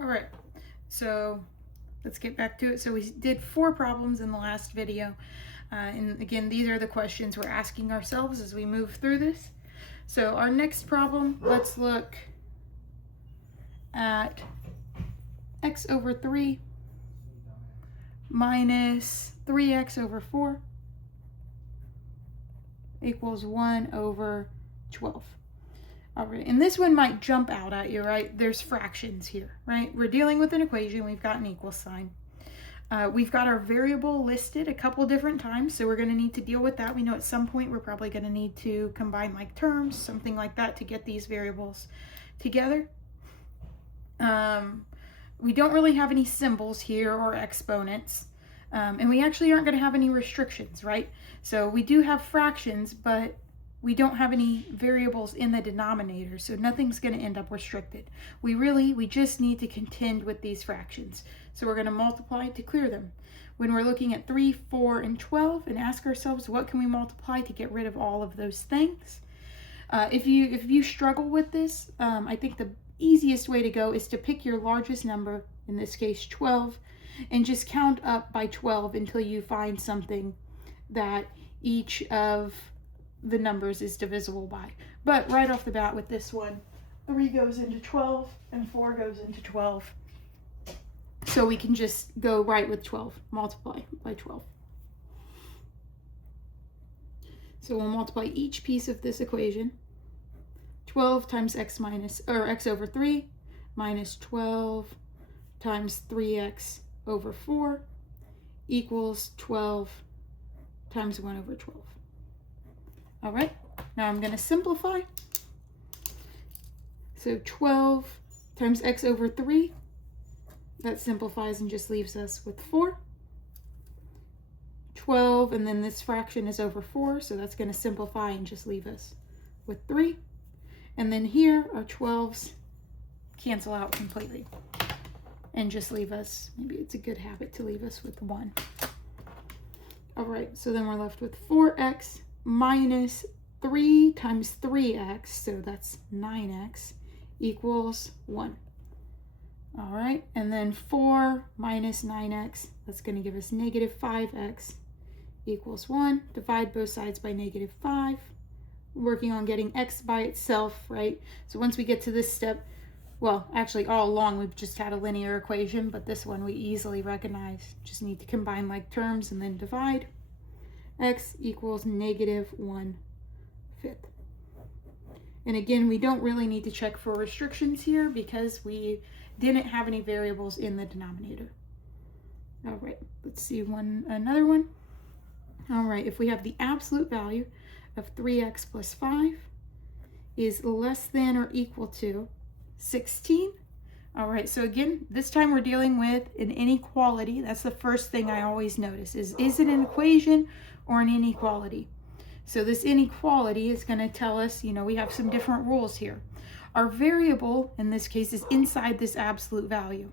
All right, so let's get back to it. So we did 4 problems in the last video. And again, these are the questions we're asking ourselves as we move through this. So our next problem, let's look at x over 3 minus 3x over 4 equals 1 over 12. All right, and this one might jump out at you, right? There's fractions here, right? We're dealing with an equation. We've got an equal sign. We've got our variable listed a couple different times, so we're going to need to deal with that. We know at some point we're probably going to need to combine like terms, something like that, to get these variables together. We don't really have any symbols here or exponents, and we actually aren't going to have any restrictions, right? So we do have fractions, but we don't have any variables in the denominator, so nothing's going to end up restricted. We just need to contend with these fractions. So we're going to multiply to clear them. When we're looking at 3, 4, and 12 and ask ourselves, what can we multiply to get rid of all of those things? If you struggle with this, I think the easiest way to go is to pick your largest number, in this case 12, and just count up by 12 until you find something that each of the numbers is divisible by. But right off the bat with this one, 3 goes into 12 and 4 goes into 12. So we can just go right with 12, multiply by 12. So we'll multiply each piece of this equation. 12 times x over 3 minus 12 times 3x over 4 equals 12 times 1 over 12. All right, now I'm going to simplify. So 12 times x over 3, that simplifies and just leaves us with 4. 12, and then this fraction is over 4, so that's going to simplify and just leave us with 3. And then here, our 12s cancel out completely and just leave us, maybe it's a good habit to leave us with 1. All right, so then we're left with 4x minus 3 times 3x, so that's 9x, equals 1. All right, and then 4 minus 9x, that's going to give us negative 5x equals 1. Divide both sides by negative 5. Working on getting x by itself, right? So once we get to this step, well, actually all along we've just had a linear equation, but this one we easily recognize. Just need to combine like terms and then divide. X equals negative 1/5. And again, we don't really need to check for restrictions here because we didn't have any variables in the denominator. All right, let's see another one. All right, if we have the absolute value of 3x plus 5 is less than or equal to 16. All right, so again, this time we're dealing with an inequality. That's the first thing I always notice is it an equation or an inequality? So this inequality is going to tell us, we have some different rules here. Our variable, in this case, is inside this absolute value.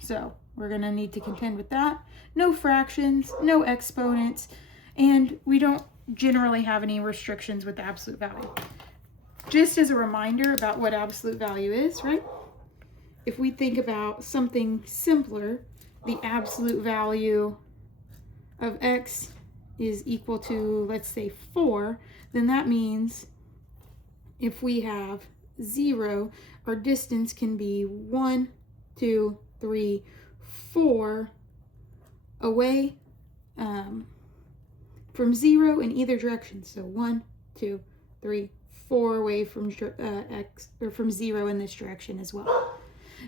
So we're going to need to contend with that. No fractions, no exponents, and we don't generally have any restrictions with the absolute value. Just as a reminder about what absolute value is, right? If we think about something simpler, the absolute value of x is equal to, let's say, 4, then that means if we have 0, our distance can be 1, 2, 3, 4 away from 0 in either direction. So 1, 2, 3, 4 away from x, or from 0 in this direction as well.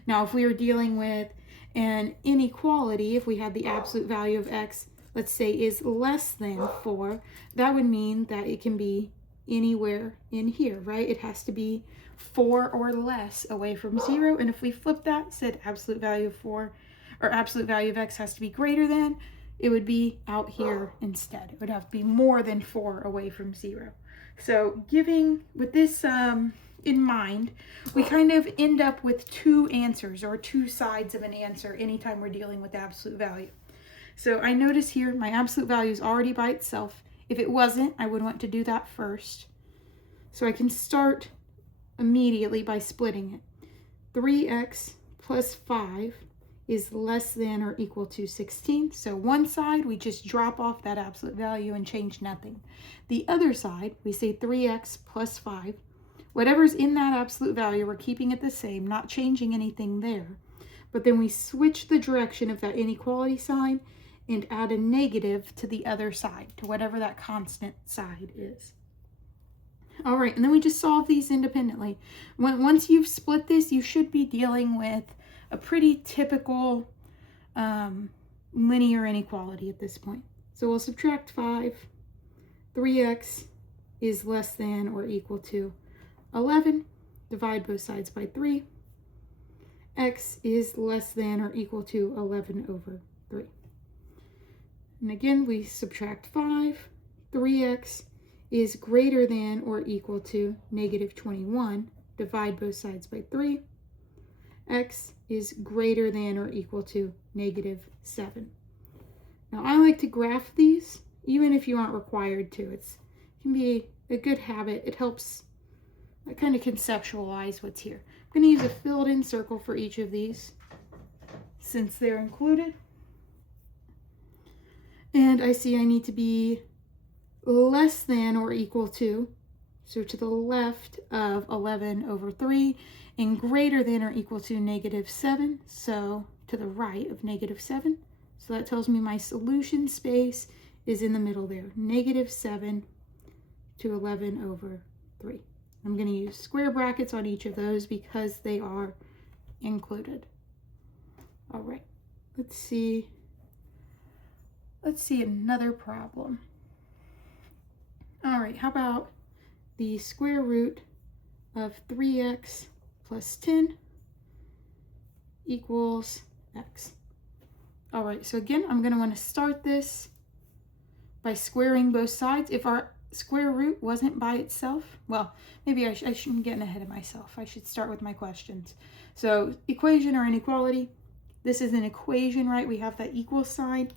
Now, if we were dealing with an inequality, if we had the absolute value of x, let's say, is less than 4, that would mean that it can be anywhere in here, right? It has to be 4 or less away from 0. And if we flip that, said absolute value of 4, or absolute value of x has to be greater than, it would be out here instead. It would have to be more than 4 away from 0. So with this in mind, we kind of end up with 2 answers or 2 sides of an answer anytime we're dealing with absolute value. So I notice here my absolute value is already by itself. If it wasn't, I would want to do that first. So I can start immediately by splitting it. 3x plus 5 is less than or equal to 16. So one side, we just drop off that absolute value and change nothing. The other side, we say 3x plus 5. Whatever's in that absolute value, we're keeping it the same, not changing anything there. But then we switch the direction of that inequality sign and add a negative to the other side, to whatever that constant side is. All right, and then we just solve these independently. Once you've split this, you should be dealing with a pretty typical linear inequality at this point. So we'll subtract 5. 3x is less than or equal to 11. Divide both sides by 3. X is less than or equal to 11 over 3. And again, we subtract 5. 3x is greater than or equal to negative 21. Divide both sides by 3. X is greater than or equal to negative 7. Now, I like to graph these, even if you aren't required to. It can be a good habit. It helps kind of conceptualize what's here. I'm going to use a filled-in circle for each of these, since they're included. And I see I need to be less than or equal to, so to the left of 11 over 3, and greater than or equal to negative 7, so to the right of negative 7. So that tells me my solution space is in the middle there, negative 7 to 11 over 3. I'm going to use square brackets on each of those because they are included. All right, let's see another problem. All right, how about the square root of 3x plus 10 equals x. All right, so again, I'm going to want to start this by squaring both sides. If our square root wasn't by itself, well, maybe I shouldn't get ahead of myself. I should start with my questions. So equation or inequality, this is an equation, right? We have that equal sign.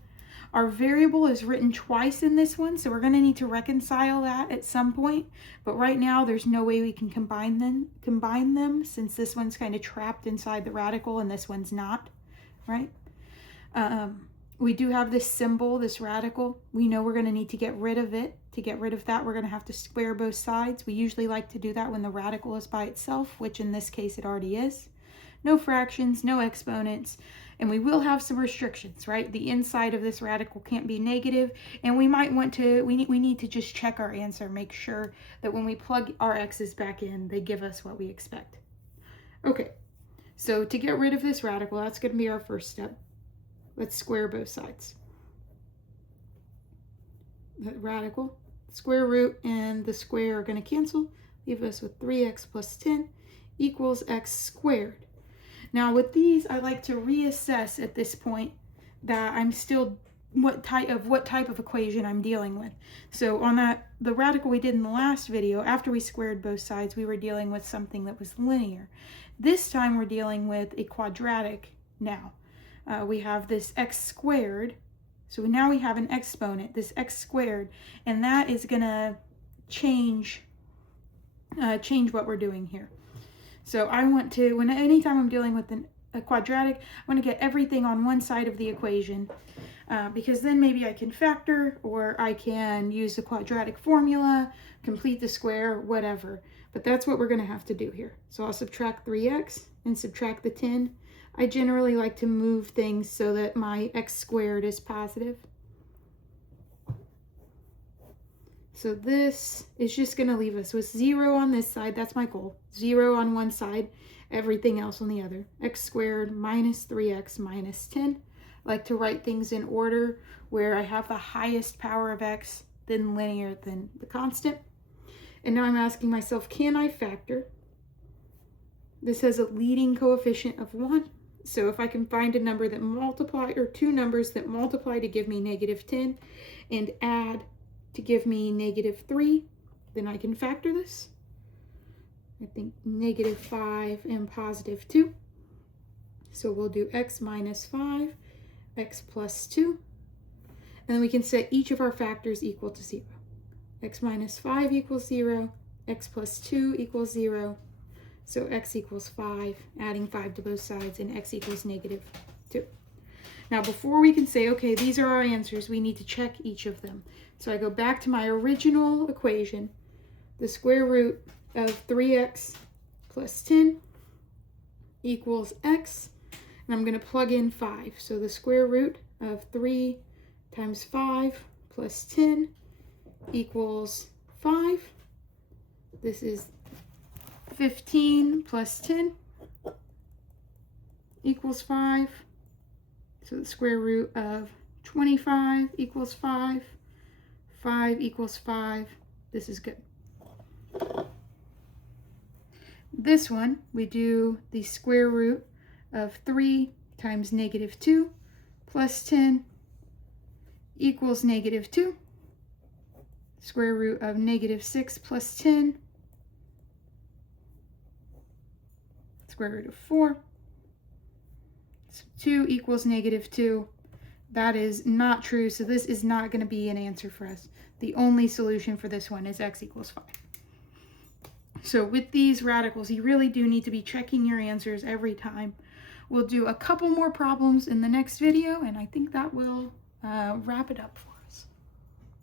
Our variable is written twice in this one, so we're going to need to reconcile that at some point. But right now, there's no way we can combine them since this one's kind of trapped inside the radical and this one's not, right? We do have this symbol, this radical. We know we're going to need to get rid of it. To get rid of that, we're going to have to square both sides. We usually like to do that when the radical is by itself, which in this case it already is. No fractions, no exponents, and we will have some restrictions, right? The inside of this radical can't be negative, and we might want to, we need to just check our answer, make sure that when we plug our x's back in, they give us what we expect. Okay, so to get rid of this radical, that's going to be our first step. Let's square both sides. That radical, square root, and the square are going to cancel, leave us with 3x plus 10 equals x squared. Now with these, I like to reassess at this point that I'm still what type of equation I'm dealing with. So on the radical we did in the last video, after we squared both sides, we were dealing with something that was linear. This time we're dealing with a quadratic now. We have this x squared, so now we have an exponent, this x squared, and that is going to change what we're doing here. So I want to, anytime I'm dealing with a quadratic, I want to get everything on one side of the equation because then maybe I can factor or I can use the quadratic formula, complete the square, whatever. But that's what we're going to have to do here. So I'll subtract 3x and subtract the 10. I generally like to move things so that my x squared is positive. So this is just going to leave us with 0 on this side. That's my goal. 0 on one side, everything else on the other. X squared minus 3x minus 10. I like to write things in order where I have the highest power of x, then linear, then the constant. And now I'm asking myself, can I factor? This has a leading coefficient of 1. So if I can find a number that multiply, or two numbers that multiply to give me negative 10 and add to give me negative 3, then I can factor this. I think negative 5 and positive 2. So we'll do x minus 5, x plus 2. And then we can set each of our factors equal to 0. X minus 5 equals 0, x plus 2 equals 0, So x equals 5, adding 5 to both sides, and x equals -2. Now, before we can say, okay, these are our answers, we need to check each of them. So I go back to my original equation, the square root of 3x plus 10 equals x, and I'm going to plug in 5. So the square root of 3 times 5 plus 10 equals 5. This is 15 plus 10 equals 5. So the square root of 25 equals 5. 5 equals 5. This is good. This one, we do the square root of 3 times -2 plus 10 equals -2. Square root of -6 plus 10, square root of 4. So 2 equals -2. That is not true, so this is not going to be an answer for us. The only solution for this one is x equals 5. So with these radicals, you really do need to be checking your answers every time. We'll do a couple more problems in the next video, and I think that will wrap it up for